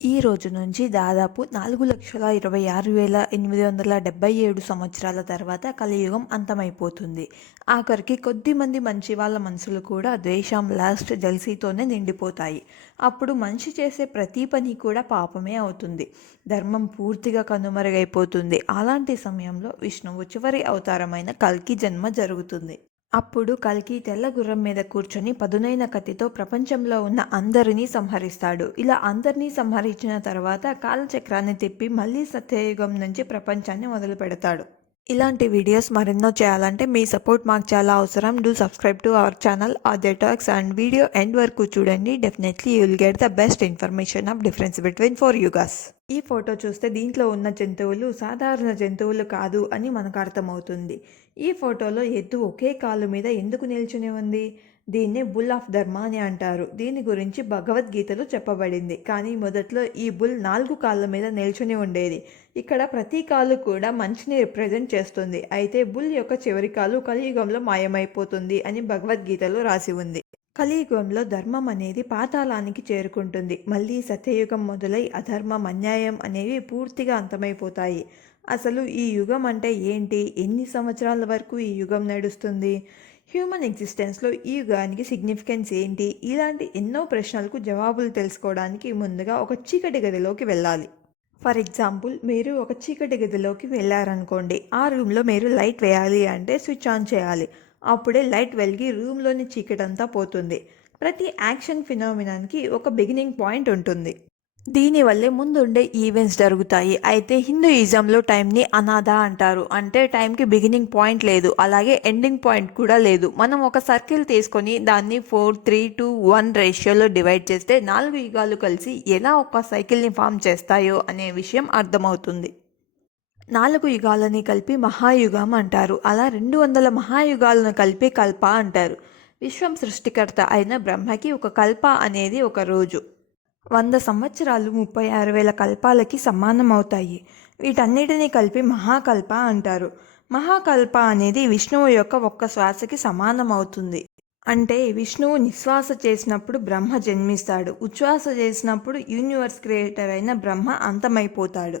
ఈ రోజు నుంచి దాదాపు నాలుగు లక్షల ఇరవై ఆరు వేల ఎనిమిది వందల డెబ్బై ఏడు సంవత్సరాల తర్వాత కలియుగం అంతమైపోతుంది. ఆఖరికి కొద్ది మంది మంచి వాళ్ళ మనసులు కూడా ద్వేషం లాస్ట్ జల్సీతోనే నిండిపోతాయి. అప్పుడు మనిషి చేసే ప్రతి పని కూడా పాపమే అవుతుంది. ధర్మం పూర్తిగా కనుమరుగైపోతుంది. అలాంటి సమయంలో విష్ణువు చివరి అవతారమైన కల్కి జన్మ జరుగుతుంది. అప్పుడు కల్కి తెల్ల గుర్రం మీద కూర్చొని పదునైన కత్తితో ప్రపంచంలో ఉన్న అందరినీ సంహరిస్తాడు. ఇలా అందరినీ సంహరించిన తర్వాత కాలచక్రాన్ని తిప్పి మళ్ళీ సత్యయుగం నుంచి ప్రపంచాన్ని మొదలు పెడతాడు ఇలాంటి వీడియోస్ మరెన్నో చేయాలంటే మీ సపోర్ట్ మాకు చాలా అవసరం. Do subscribe to our channel Aadya talks and video end వరకు చూడండి. Definitely you will get the best information of difference between four yugas ఈ ఫోటో చూస్తే దీంట్లో ఉన్న జంతువులు సాధారణ జంతువులు కాదు అని మనకు అర్థమవుతుంది. ఈ ఫోటోలో ఎద్దు ఒకే కాలు మీద ఎందుకు నిల్చుని ఉంది దీన్ని బుల్ ఆఫ్ ధర్మ అని అంటారు. దీని గురించి భగవద్గీతలో చెప్పబడింది. కానీ మొదట్లో ఈ బుల్ నాలుగు కాళ్ళ మీద నిల్చుని ఉండేది. ఇక్కడ ప్రతి కాలు కూడా మంచిని రిప్రజెంట్ చేస్తుంది. అయితే బుల్ యొక్క చివరి కాలు కలియుగంలో మాయమైపోతుంది అని భగవద్గీతలో రాసి ఉంది. కలియుగంలో ధర్మం అనేది పాతాళానికి చేరుకుంటుంది. మళ్ళీ సత్యయుగం మొదలై అధర్మం అన్యాయం అనేవి పూర్తిగా అంతమైపోతాయి. అసలు ఈ యుగం అంటే ఏంటి? ఎన్ని సంవత్సరాల వరకు ఈ యుగం నడుస్తుంది? హ్యూమన్ ఎగ్జిస్టెన్స్లో ఈ యుగానికి సిగ్నిఫికెన్స్ ఏంటి? ఇలాంటి ఎన్నో ప్రశ్నలకు జవాబులు తెలుసుకోవడానికి ముందుగా ఒక చీకటి గదిలోకి వెళ్ళాలి. ఫర్ ఎగ్జాంపుల్ మీరు ఒక చీకటి గదిలోకి వెళ్ళారనుకోండి. ఆ రూమ్లో మీరు లైట్ వేయాలి అంటే స్విచ్ ఆన్ చేయాలి. అప్పుడే లైట్ వెలిగి రూమ్లోని చీకటంతా పోతుంది. ప్రతి యాక్షన్ ఫినోమినాన్కి ఒక బిగినింగ్ పాయింట్ ఉంటుంది. దీనివల్లే ముందుండే ఈవెంట్స్ జరుగుతాయి. అయితే హిందూయిజంలో టైంని అనాథ అంటారు. అంటే టైంకి బిగినింగ్ పాయింట్ లేదు. అలాగే ఎండింగ్ పాయింట్ కూడా లేదు. మనం ఒక సర్కిల్ తీసుకొని దాన్ని ఫోర్ త్రీ టూ వన్ రేషియోలో డివైడ్ చేస్తే నాలుగు యుగాలు కలిసి ఎలా ఒక సైకిల్ని ఫామ్ చేస్తాయో అనే విషయం అర్థమవుతుంది. నాలుగు యుగాలని కలిపి మహాయుగం అంటారు. అలా రెండు వందల మహాయుగాలను కలిపి కల్ప అంటారు. విశ్వం సృష్టికర్త అయిన బ్రహ్మకి ఒక కల్ప అనేది ఒక రోజు. వంద సంవత్సరాలు ముప్పై ఆరు వేల కల్పాలకి సమానం అవుతాయి. వీటన్నిటినీ కలిపి మహాకల్ప అంటారు. మహాకల్ప అనేది విష్ణువు యొక్క ఒక్క శ్వాసకి సమానం అవుతుంది. అంటే విష్ణువు నిశ్వాస చేసినప్పుడు బ్రహ్మ జన్మిస్తాడు. ఉచ్ఛ్వాస చేసినప్పుడు యూనివర్స్ క్రియేటర్ అయిన బ్రహ్మ అంతమైపోతాడు.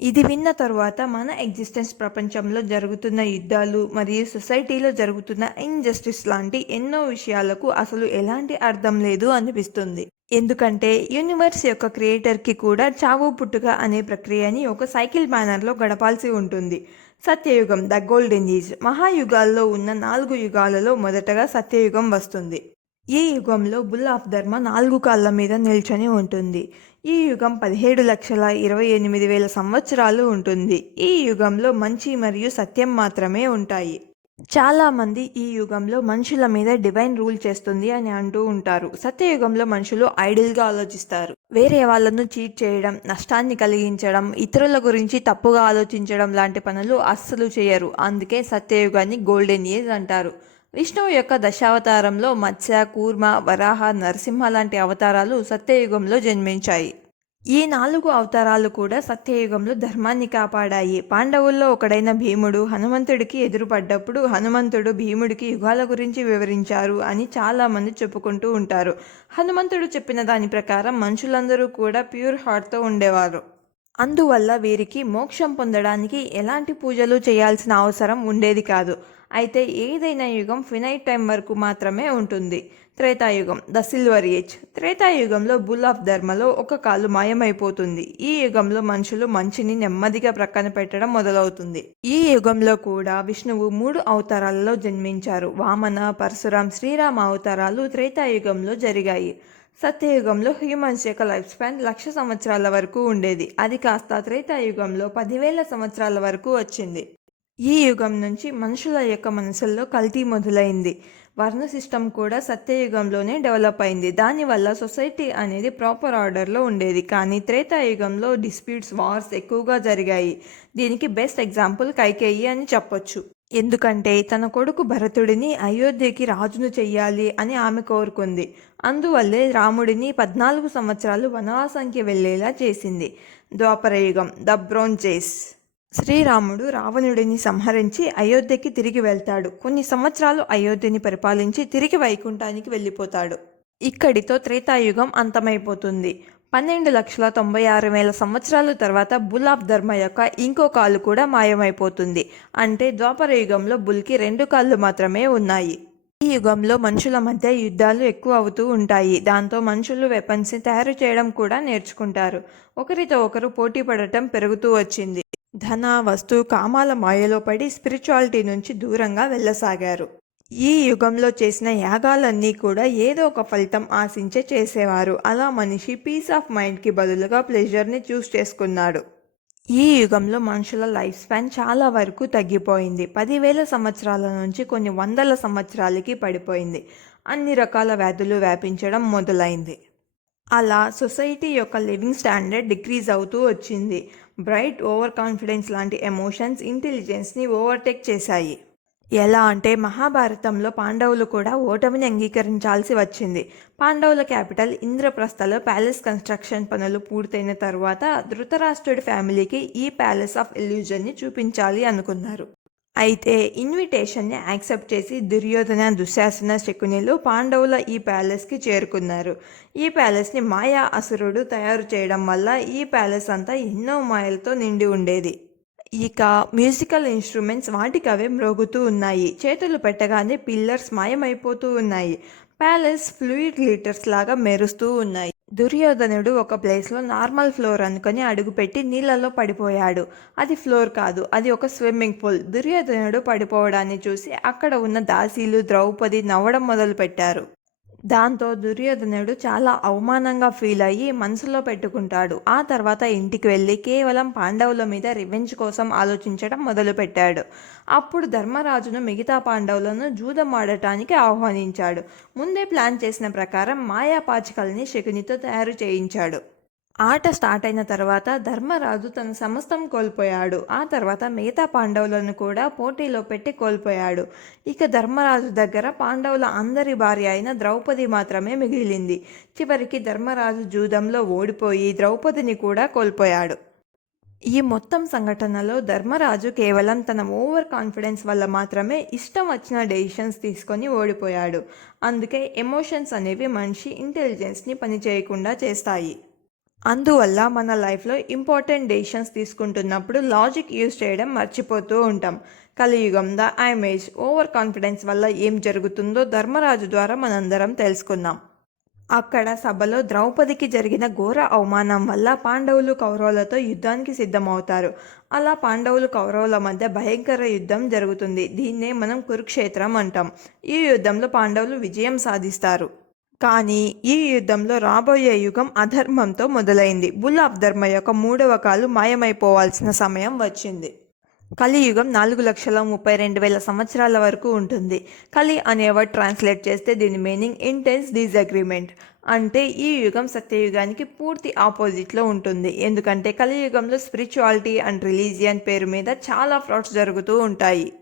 ఇది విన్న తరువాత మన ఎగ్జిస్టెన్స్ ప్రపంచంలో జరుగుతున్న యుద్ధాలు మరియు సొసైటీలో జరుగుతున్న ఇన్జస్టిస్ లాంటి ఎన్నో విషయాలకు అసలు ఎలాంటి అర్థం లేదు అనిపిస్తుంది. ఎందుకంటే యూనివర్స్ యొక్క క్రియేటర్కి కూడా చావు పుట్టుక అనే ప్రక్రియని ఒక సైకిల్ బ్యానర్లో గడపాల్సి ఉంటుంది. సత్యయుగం ద గోల్డెన్ ఏజ్ మహాయుగాల్లో ఉన్న నాలుగు యుగాలలో మొదటగా సత్యయుగం వస్తుంది. ఈ యుగంలో బుల్ ఆఫ్ ధర్మ నాలుగు కాళ్ళ మీద నిల్చొని ఉంటుంది. ఈ యుగం పదిహేడు లక్షల ఇరవై ఎనిమిది వేల సంవత్సరాలు ఉంటుంది. ఈ యుగంలో మంచి మరియు సత్యం మాత్రమే ఉంటాయి. చాలామంది ఈ యుగంలో మనుషుల మీద డివైన్ రూల్ చేస్తుంది అని అంటూ ఉంటారు. సత్యయుగంలో మనుషులు ఐడియల్గా ఆలోచిస్తారు. వేరే వాళ్ళను చీట్ చేయడం నష్టాన్ని కలిగించడం ఇతరుల గురించి తప్పుగా ఆలోచించడం లాంటి పనులు అస్సలు చేయరు. అందుకే సత్యయుగాన్ని గోల్డెన్ ఏజ్ అంటారు. విష్ణువు యొక్క దశావతారంలో మత్స్య కూర్మ వరాహ నరసింహ లాంటి అవతారాలు సత్యయుగంలో జన్మించాయి. ఈ నాలుగు అవతారాలు కూడా సత్యయుగంలో ధర్మాన్ని కాపాడాయి. పాండవుల్లో ఒకడైన భీముడు హనుమంతుడికి ఎదురుపడ్డప్పుడు హనుమంతుడు భీముడికి యుగాల గురించి వివరించారు అని చాలామంది చెప్పుకుంటూ ఉంటారు. హనుమంతుడు చెప్పిన దాని ప్రకారం మనుషులందరూ కూడా ప్యూర్ హార్ట్తో ఉండేవారు. అందువల్ల వీరికి మోక్షం పొందడానికి ఎలాంటి పూజలు చేయాల్సిన అవసరం ఉండేది కాదు. అయితే ఏదైనా యుగం ఫినైట్ టైం వరకు మాత్రమే ఉంటుంది. త్రేతాయుగం ద సిల్వర్ ఏజ్. త్రేతాయుగంలో బుల్ ఆఫ్ ధర్మలో ఒక కాలు మాయమైపోతుంది. ఈ యుగంలో మనుషులు మంచిని నెమ్మదిగా ప్రక్కన పెట్టడం మొదలవుతుంది. ఈ యుగంలో కూడా విష్ణువు మూడు అవతారాలలో జన్మించారు. వామన పరశురాం శ్రీరామ అవతారాలు త్రేతాయుగంలో జరిగాయి. సత్యయుగంలో హ్యూమన్స్ యొక్క లైఫ్ స్పాన్ లక్ష సంవత్సరాల వరకు ఉండేది. అది కాస్త త్రేతాయుగంలో పదివేల సంవత్సరాల వరకు వచ్చింది. ఈ యుగం నుంచి మనుషుల యొక్క మనసుల్లో కల్తీ మొదలైంది. వర్ణ సిస్టమ్ కూడా సత్యయుగంలోనే డెవలప్ అయింది. దానివల్ల సొసైటీ అనేది ప్రాపర్ ఆర్డర్లో ఉండేది. కానీ త్రేతాయుగంలో డిస్ప్యూట్స్ వార్స్ ఎక్కువగా జరిగాయి. దీనికి బెస్ట్ ఎగ్జాంపుల్ కైకేయి అని చెప్పొచ్చు. ఎందుకంటే తన కొడుకు భరతుడిని అయోధ్యకి రాజును చెయ్యాలి అని ఆమె కోరుకుంది. అందువల్లే రాముడిని పద్నాలుగు సంవత్సరాలు వనవాసానికి వెళ్ళేలా చేసింది. ద్వాపరయుగం ద బ్రోంజేస్. శ్రీరాముడు రావణుడిని సంహరించి అయోధ్యకి తిరిగి వెళ్తాడు. కొన్ని సంవత్సరాలు అయోధ్యని పరిపాలించి తిరిగి వైకుంఠానికి వెళ్ళిపోతాడు. ఇక్కడితో త్రేతాయుగం అంతమైపోతుంది. పన్నెండు లక్షల తొంభై ఆరు వేల సంవత్సరాల తర్వాత బుల్ ఆఫ్ ధర్మ యొక్క ఇంకో కాలు కూడా మాయమైపోతుంది. అంటే ద్వాపర యుగంలో బుల్కి రెండు కాళ్ళు మాత్రమే ఉన్నాయి. ఈ యుగంలో మనుషుల మధ్య యుద్ధాలు ఎక్కువ అవుతూ ఉంటాయి. దాంతో మనుషులు వెపన్స్ని తయారు చేయడం కూడా నేర్చుకుంటారు. ఒకరితో ఒకరు పోటీ పడటం పెరుగుతూ వచ్చింది. ధన వస్తు కామాల మాయలో పడి స్పిరిచువాలిటీ నుంచి దూరంగా వెళ్ళసాగారు. ఈ యుగంలో చేసిన యాగాలన్నీ కూడా ఏదో ఒక ఫలితం ఆశించే చేసేవారు. అలా మనిషి పీస్ ఆఫ్ మైండ్కి బదులుగా ప్లెజర్ని చూస్ చేసుకున్నాడు. ఈ యుగంలో మనుషుల లైఫ్ స్పాన్ చాలా వరకు తగ్గిపోయింది. పదివేల సంవత్సరాల నుంచి కొన్ని వందల సంవత్సరాలకి పడిపోయింది. అన్ని రకాల వ్యాధులు వ్యాపించడం మొదలైంది. అలా సొసైటీ యొక్క లివింగ్ స్టాండర్డ్ డిక్రీజ్ అవుతూ వచ్చింది. బ్రైట్ ఓవర్ కాన్ఫిడెన్స్ లాంటి ఎమోషన్స్ ఇంటెలిజెన్స్ని ఓవర్టేక్ చేశాయి. ఎలా అంటే మహాభారతంలో పాండవులు కూడా ఓటమిని అంగీకరించాల్సి వచ్చింది. పాండవుల క్యాపిటల్ ఇంద్రప్రస్థలో ప్యాలెస్ కన్స్ట్రక్షన్ పనులు పూర్తయిన తర్వాత ధృతరాష్ట్రుడి ఫ్యామిలీకి ఈ ప్యాలెస్ ఆఫ్ ఇల్యూజన్ని చూపించాలి అనుకున్నారు. అయితే ఇన్విటేషన్ని యాక్సెప్ట్ చేసి దుర్యోధన దుశ్శాసన శకునిలు పాండవుల ఈ ప్యాలెస్కి చేరుకున్నారు. ఈ ప్యాలెస్ని మాయా అసురుడు తయారు చేయడం వల్ల ఈ ప్యాలెస్ అంతా ఎన్నో మాయలతో నిండి ఉండేది. ఇక మ్యూజికల్ ఇన్స్ట్రుమెంట్స్ వాటికవే మ్రోగుతూ ఉన్నాయి. చేతులు పెట్టగానే పిల్లర్స్ మాయమైపోతూ ఉన్నాయి. ప్యాలెస్ ఫ్లూయిడ్ లీటర్స్ లాగా మెరుస్తూ ఉన్నాయి. దుర్యోధనుడు ఒక ప్లేస్లో నార్మల్ ఫ్లోర్ అనుకొని అడుగుపెట్టి నీళ్ళలో పడిపోయాడు. అది ఫ్లోర్ కాదు అది ఒక స్విమ్మింగ్ పూల్ దుర్యోధనుడు పడిపోవడాన్ని చూసి అక్కడ ఉన్న దాసీలు ద్రౌపది నవ్వడం మొదలుపెట్టారు. దాంతో దుర్యోధనుడు చాలా అవమానంగా ఫీల్ అయ్యి మనసులో పెట్టుకుంటాడు. ఆ తర్వాత ఇంటికి వెళ్ళి కేవలం పాండవుల మీద రివెంజ్ కోసం ఆలోచించడం మొదలుపెట్టాడు. అప్పుడు ధర్మరాజును మిగతా పాండవులను జూదం ఆడటానికి ఆహ్వానించాడు. ముందే ప్లాన్ చేసిన ప్రకారం మాయా పాచికల్ని శకునితో తయారు చేయించాడు. ఆట స్టార్ట్ అయిన తర్వాత ధర్మరాజు తన సమస్తం కోల్పోయాడు. ఆ తర్వాత మిగతా పాండవులను కూడా పోటీలో పెట్టి కోల్పోయాడు. ఇక ధర్మరాజు దగ్గర పాండవుల అందరి భార్య అయిన ద్రౌపది మాత్రమే మిగిలింది. చివరికి ధర్మరాజు జూదంలో ఓడిపోయి ద్రౌపదిని కూడా కోల్పోయాడు. ఈ మొత్తం సంఘటనలో ధర్మరాజు కేవలం తన ఓవర్ కాన్ఫిడెన్స్ వల్ల మాత్రమే ఇష్టం వచ్చిన డెసిషన్స్ తీసుకొని ఓడిపోయాడు. అందుకే ఎమోషన్స్ అనేవి మనిషి ఇంటెలిజెన్స్ని పనిచేయకుండా చేస్తాయి. అందువల్ల మన లైఫ్లో ఇంపార్టెంట్ డెసిషన్స్ తీసుకుంటున్నప్పుడు లాజిక్ యూజ్ చేయడం మర్చిపోతూ ఉంటాం. కలియుగం ద ఐమేజ్ ఓవర్ కాన్ఫిడెన్స్ వల్ల ఏం జరుగుతుందో ధర్మరాజు ద్వారా మనందరం తెలుసుకుందాం అక్కడ సభలో ద్రౌపదికి జరిగిన ఘోర అవమానం వల్ల పాండవులు కౌరవులతో యుద్ధానికి సిద్ధమవుతారు. అలా పాండవులు కౌరవుల మధ్య భయంకర యుద్ధం జరుగుతుంది. దీన్నే మనం కురుక్షేత్రం అంటాం. ఈ యుద్ధంలో పాండవులు విజయం సాధిస్తారు. కానీ ఈ యుద్ధంలో రాబోయే యుగం అధర్మంతో మొదలైంది. బుల్ ఆఫ్ ధర్మ యొక్క మూడవ కాలు మాయమైపోవాల్సిన సమయం వచ్చింది. కలియుగం నాలుగు లక్షల ముప్పై రెండు వేల సంవత్సరాల వరకు ఉంటుంది. కలి అనే వర్డ్ ట్రాన్స్లేట్ చేస్తే దీని మీనింగ్ ఇంటెన్స్ డిజగ్రిమెంట్ అంటే ఈ యుగం సత్యయుగానికి పూర్తి ఆపోజిట్లో ఉంటుంది. ఎందుకంటే కలియుగంలో స్పిరిచువాలిటీ అండ్ రిలీజియన్ పేరు మీద చాలా ఫ్రాడ్స్ జరుగుతూ ఉంటాయి.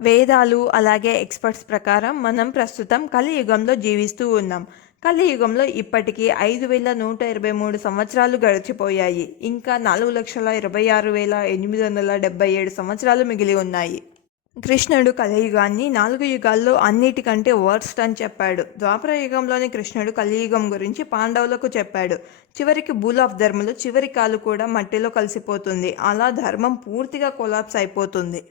వేదాలు అలాగే ఎక్స్పర్ట్స్ ప్రకారం మనం ప్రస్తుతం కలియుగంలో జీవిస్తూ ఉన్నాం. కలియుగంలో ఇప్పటికీ ఐదు వేల నూట ఇరవై మూడు సంవత్సరాలు గడిచిపోయాయి. ఇంకా నాలుగు లక్షల ఇరవై ఆరు వేల ఎనిమిది వందల డెబ్బై ఏడు సంవత్సరాలు మిగిలి ఉన్నాయి. కృష్ణుడు కలియుగాన్ని నాలుగు యుగాల్లో అన్నిటికంటే వర్స్ట్ అని చెప్పాడు. ద్వాపర యుగంలోని కృష్ణుడు కలియుగం గురించి పాండవులకు చెప్పాడు. చివరికి బూల్ ఆఫ్ ధర్మలు చివరి కాలు కూడా మట్టిలో కలిసిపోతుంది. అలా ధర్మం పూర్తిగా కొలాప్స్ అయిపోతుంది.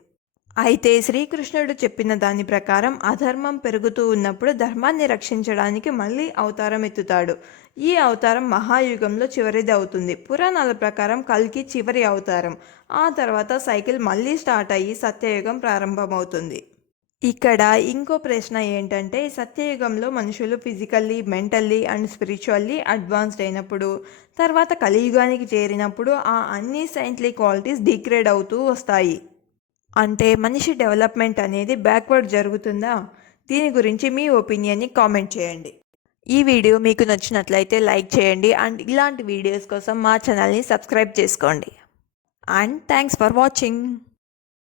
అయితే శ్రీకృష్ణుడు చెప్పిన దాని ప్రకారం అధర్మం పెరుగుతూ ఉన్నప్పుడు ధర్మాన్ని రక్షించడానికి మళ్ళీ అవతారం ఎత్తుతాడు. ఈ అవతారం మహాయుగంలో చివరిది అవుతుంది. పురాణాల ప్రకారం కల్కి చివరి అవతారం. ఆ తర్వాత సైకిల్ మళ్ళీ స్టార్ట్ అయ్యి సత్యయుగం ప్రారంభమవుతుంది. ఇక్కడ ఇంకో ప్రశ్న ఏంటంటే సత్యయుగంలో మనుషులు physically mentally and spiritually advanced అయినప్పుడు తర్వాత కలియుగానికి చేరినప్పుడు ఆ అన్ని సైంట్లీ క్వాలిటీస్ డిగ్రేడ్ అవుతూ వస్తాయి. అంటే మనిషి డెవలప్మెంట్ అనేది బ్యాక్వర్డ్ జరుగుతుందా? దీని గురించి మీ ఒపీనియన్ని కామెంట్ చేయండి. ఈ వీడియో మీకు నచ్చినట్లయితే లైక్ చేయండి అండ్ ఇలాంటి వీడియోస్ కోసం మా ఛానల్ని సబ్స్క్రైబ్ చేసుకోండి. And thanks for watching.